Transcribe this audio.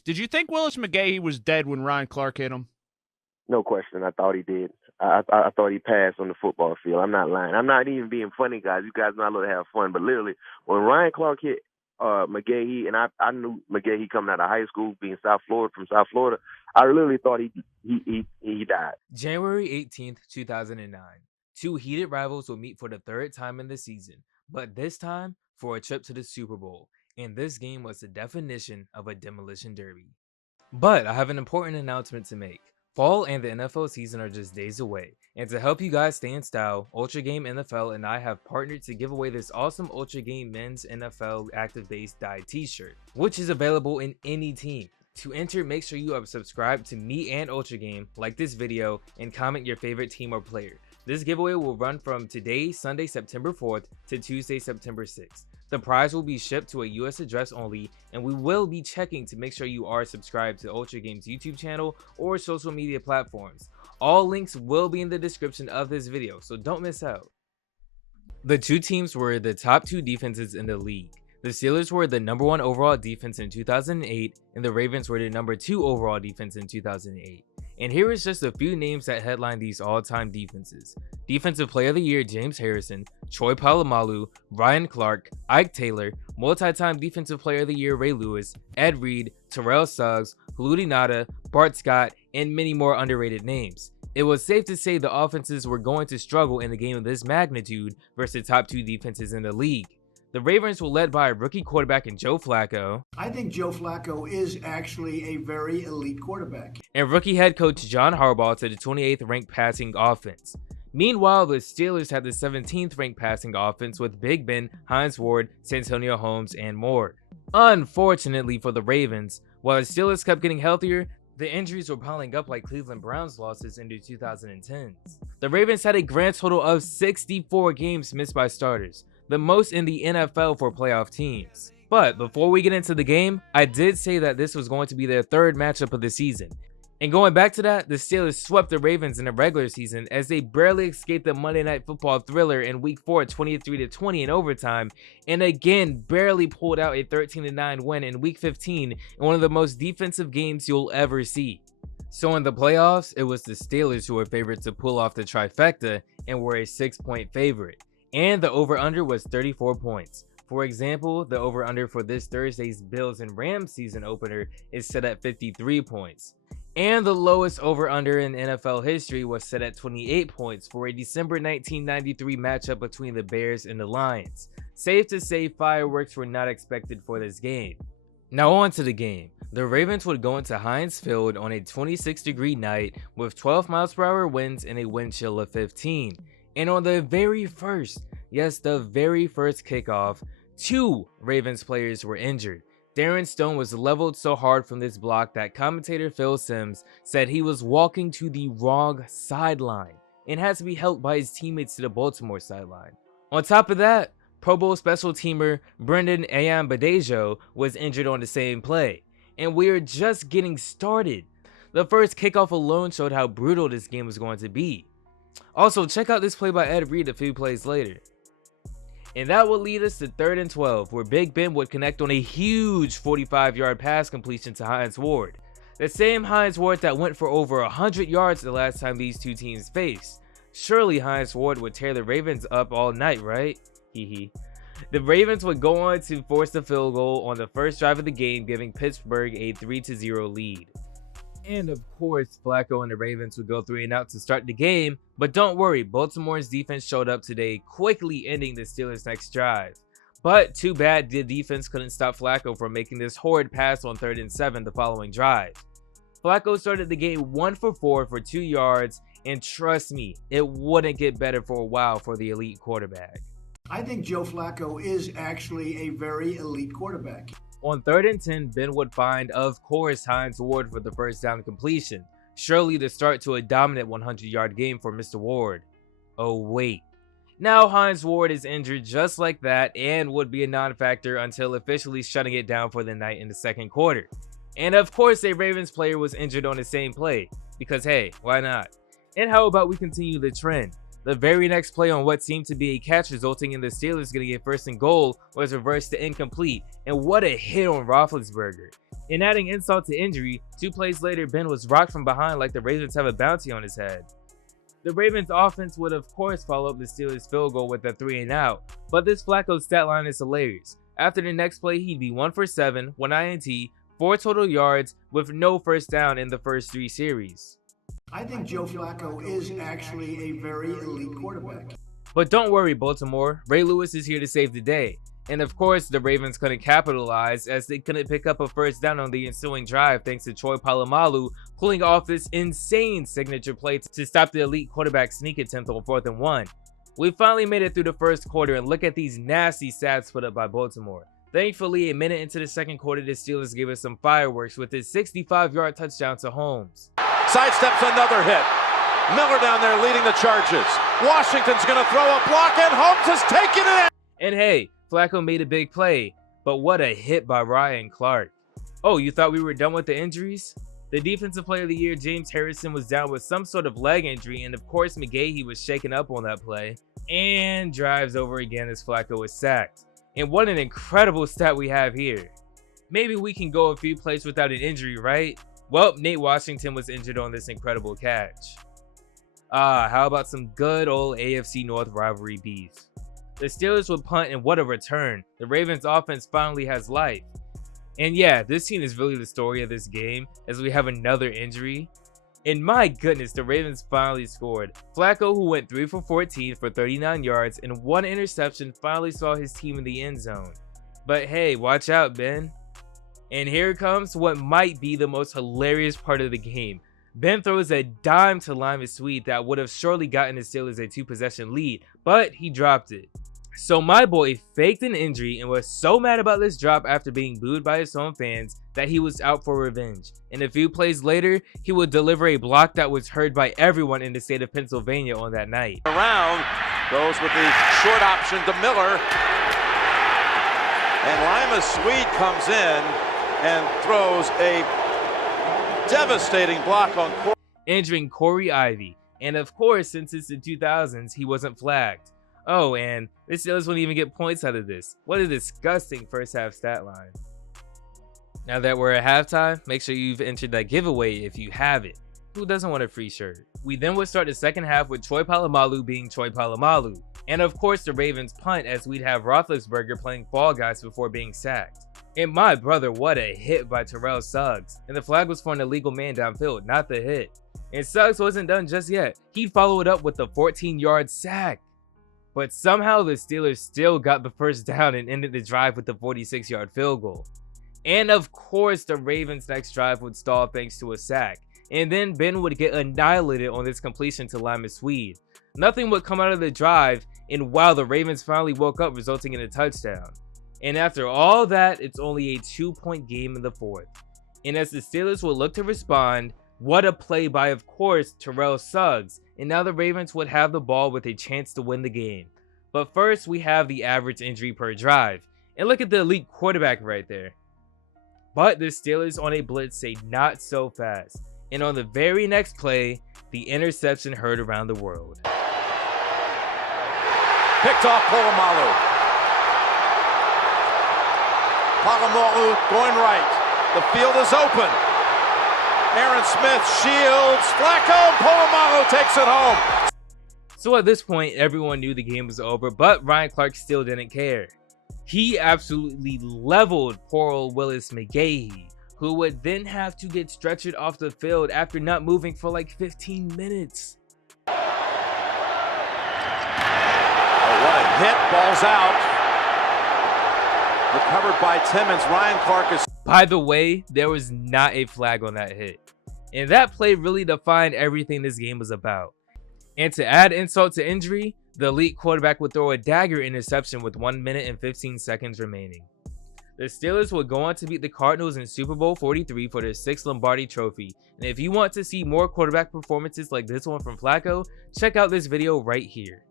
Did you think Willis McGahee was dead when Ryan Clark hit him? No question. I thought he did. I thought he passed on the football field. I'm not lying. I'm not even being funny, guys. You guys know I love to have fun. But literally, when Ryan Clark hit McGahee, and I knew McGahee coming out of high school, being from South Florida, I literally thought he died. January 18th, 2009. Two heated rivals will meet for the third time in the season, but this time for a trip to the Super Bowl. And this game was the definition of a demolition derby. But I have an important announcement to make. Fall and the NFL season are just days away, and to help you guys stay in style, Ultra Game NFL and I have partnered to give away this awesome Ultra Game Men's NFL Active Base Dye t-shirt, which is available in any team. To enter, make sure you are subscribed to me and Ultra Game, like this video, and comment your favorite team or player. This giveaway will run from today, Sunday, September 4th to Tuesday, September 6th. The prize will be shipped to a US address only, and we will be checking to make sure you are subscribed to Ultra Game's YouTube channel or social media platforms. All links will be in the description of this video, so don't miss out. The two teams were the top two defenses in the league. The Steelers were the #1 overall defense in 2008, and the Ravens were the #2 overall defense in 2008. And here is just a few names that headline these all-time defenses. Defensive Player of the Year James Harrison, Troy Polamalu, Ryan Clark, Ike Taylor, multi-time Defensive Player of the Year Ray Lewis, Ed Reed, Terrell Suggs, Haludi Ngata, Bart Scott, and many more underrated names. It was safe to say the offenses were going to struggle in a game of this magnitude versus the top two defenses in the league. The Ravens were led by a rookie quarterback in Joe Flacco. I think Joe Flacco is actually a very elite quarterback. And rookie head coach John Harbaugh to the 28th ranked passing offense. Meanwhile, the Steelers had the 17th ranked passing offense with Big Ben, Hines Ward, Santonio Holmes, and more. Unfortunately for the Ravens, while the Steelers kept getting healthier, the injuries were piling up like Cleveland Browns losses in the 2010s. The Ravens had a grand total of 64 games missed by starters, the most in the NFL for playoff teams. But before we get into the game, I did say that this was going to be their third matchup of the season. And going back to that, the Steelers swept the Ravens in the regular season as they barely escaped the Monday Night Football thriller in Week 4 23-20 in overtime, and again barely pulled out a 13-9 win in Week 15 in one of the most defensive games you'll ever see. So in the playoffs, it was the Steelers who were favored to pull off the trifecta and were a 6-point favorite. And the over-under was 34 points. For example, the over-under for this Thursday's Bills and Rams season opener is set at 53 points. And the lowest over-under in NFL history was set at 28 points for a December 1993 matchup between the Bears and the Lions. Safe to say fireworks were not expected for this game. Now on to the game. The Ravens would go into Heinz Field on a 26-degree night with 12 miles per hour winds and a wind chill of 15. And on the very first, yes, the very first kickoff, two Ravens players were injured. Darren Stone was leveled so hard from this block that commentator Phil Simms said he was walking to the wrong sideline and had to be helped by his teammates to the Baltimore sideline. On top of that, Pro Bowl special teamer Brendan Ayanbadejo was injured on the same play. And we are just getting started. The first kickoff alone showed how brutal this game was going to be. Also, check out this play by Ed Reed a few plays later. And that would lead us to 3rd and 12, where Big Ben would connect on a huge 45-yard pass completion to Hines Ward. The same Hines Ward that went for over 100 yards the last time these two teams faced. Surely Hines Ward would tear the Ravens up all night, right? Hee. The Ravens would go on to force the field goal on the first drive of the game, giving Pittsburgh a 3-0 lead. And of course, Flacco and the Ravens would go 3-and-out to start the game, but don't worry, Baltimore's defense showed up today, quickly ending the Steelers' next drive. But too bad the defense couldn't stop Flacco from making this horrid pass on 3rd and 7 the following drive. Flacco started the game 1 for 4 for 2 yards, and trust me, it wouldn't get better for a while for the elite quarterback. I think Joe Flacco is actually a very elite quarterback. On 3rd and 10, Ben would find, of course, Hines Ward for the first down completion. Surely the start to a dominant 100-yard game for Mr. Ward. Oh wait. Now Hines Ward is injured just like that and would be a non-factor until officially shutting it down for the night in the second quarter. And of course a Ravens player was injured on the same play, because hey, why not? And how about we continue the trend? The very next play on what seemed to be a catch resulting in the Steelers getting a 1st and goal was reversed to incomplete, and what a hit on Roethlisberger. And adding insult to injury, 2 plays later, Ben was rocked from behind like the Ravens have a bounty on his head. The Ravens offense would of course follow up the Steelers field goal with a 3-and-out, but this Flacco stat line is hilarious. After the next play, he'd be 1 for 7, 1 INT, 4 total yards with no first down in the first 3 series. I think Joe Flacco is actually a very elite quarterback. But don't worry, Baltimore, Ray Lewis is here to save the day. And of course, the Ravens couldn't capitalize as they couldn't pick up a first down on the ensuing drive thanks to Troy Polamalu pulling off this insane signature play to stop the elite quarterback sneak attempt on 4th and 1. We finally made it through the first quarter, and look at these nasty stats put up by Baltimore. Thankfully, a minute into the second quarter, the Steelers gave us some fireworks with his 65-yard touchdown to Holmes. Sidesteps another hit. Miller down there leading the charges. Washington's going to throw a block, and Holmes has taken it. And hey, Flacco made a big play, but what a hit by Ryan Clark. Oh, you thought we were done with the injuries? The Defensive Player of the Year, James Harrison, was down with some sort of leg injury, and of course McGahee was shaken up on that play. And drives over again as Flacco was sacked. And what an incredible stat we have here. Maybe we can go a few plays without an injury, right? Well, Nate Washington was injured on this incredible catch. How about some good old AFC North rivalry beef? The Steelers would punt, and what a return. The Ravens offense finally has life. And yeah, this scene is really the story of this game as we have another injury. And my goodness, the Ravens finally scored. Flacco, who went 3 for 14 for 39 yards and 1 interception, finally saw his team in the end zone. But hey, watch out, Ben. And here comes what might be the most hilarious part of the game. Ben throws a dime to Limas Sweed that would have surely gotten the Steelers a 2-possession lead, but he dropped it. So my boy faked an injury and was so mad about this drop after being booed by his own fans that he was out for revenge. And a few plays later, he would deliver a block that was heard by everyone in the state of Pennsylvania on that night. Around, goes with the short option to Miller. And Limas Sweed comes in and throws a devastating block on Corey, injuring Corey Ivy. And of course, since it's the 2000s, he wasn't flagged. Oh, and the Steelers wouldn't even get points out of this. What a disgusting first half stat line. Now that we're at halftime, make sure you've entered that giveaway if you have it. Who doesn't want a free shirt? We then would start the second half with Troy Polamalu being Troy Polamalu. And of course the Ravens punt as we'd have Roethlisberger playing Fall Guys before being sacked. And my brother, what a hit by Terrell Suggs. And the flag was for an illegal man downfield, not the hit. And Suggs wasn't done just yet. He'd follow it up with a 14-yard sack. But somehow the Steelers still got the first down and ended the drive with the 46-yard field goal. And of course, the Ravens' next drive would stall thanks to a sack. And then Ben would get annihilated on this completion to Limas Sweed. Nothing would come out of the drive, and wow, the Ravens finally woke up, resulting in a touchdown. And after all that, it's only a 2-point game in the fourth. And as the Steelers would look to respond, what a play by, of course, Terrell Suggs. And now the Ravens would have the ball with a chance to win the game. But first, we have the average injury per drive. And look at the elite quarterback right there. But the Steelers on a blitz say not so fast. And on the very next play, the interception heard around the world. picked off Polamalu. Polamalu going right. The field is open. Aaron Smith shields. Flacco. Polamalu takes it home. So at this point, everyone knew the game was over, but Ryan Clark still didn't care. He absolutely leveled poor old Willis McGahee, who would then have to get stretchered off the field after not moving for like 15 minutes. Oh, what a hit. Ball's out. Recovered by Timmons. Ryan Clark is... By the way, there was not a flag on that hit. And that play really defined everything this game was about. And to add insult to injury, the elite quarterback would throw a dagger interception with 1 minute and 15 seconds remaining. The Steelers would go on to beat the Cardinals in Super Bowl 43 for their 6th Lombardi trophy. And if you want to see more quarterback performances like this one from Flacco, check out this video right here.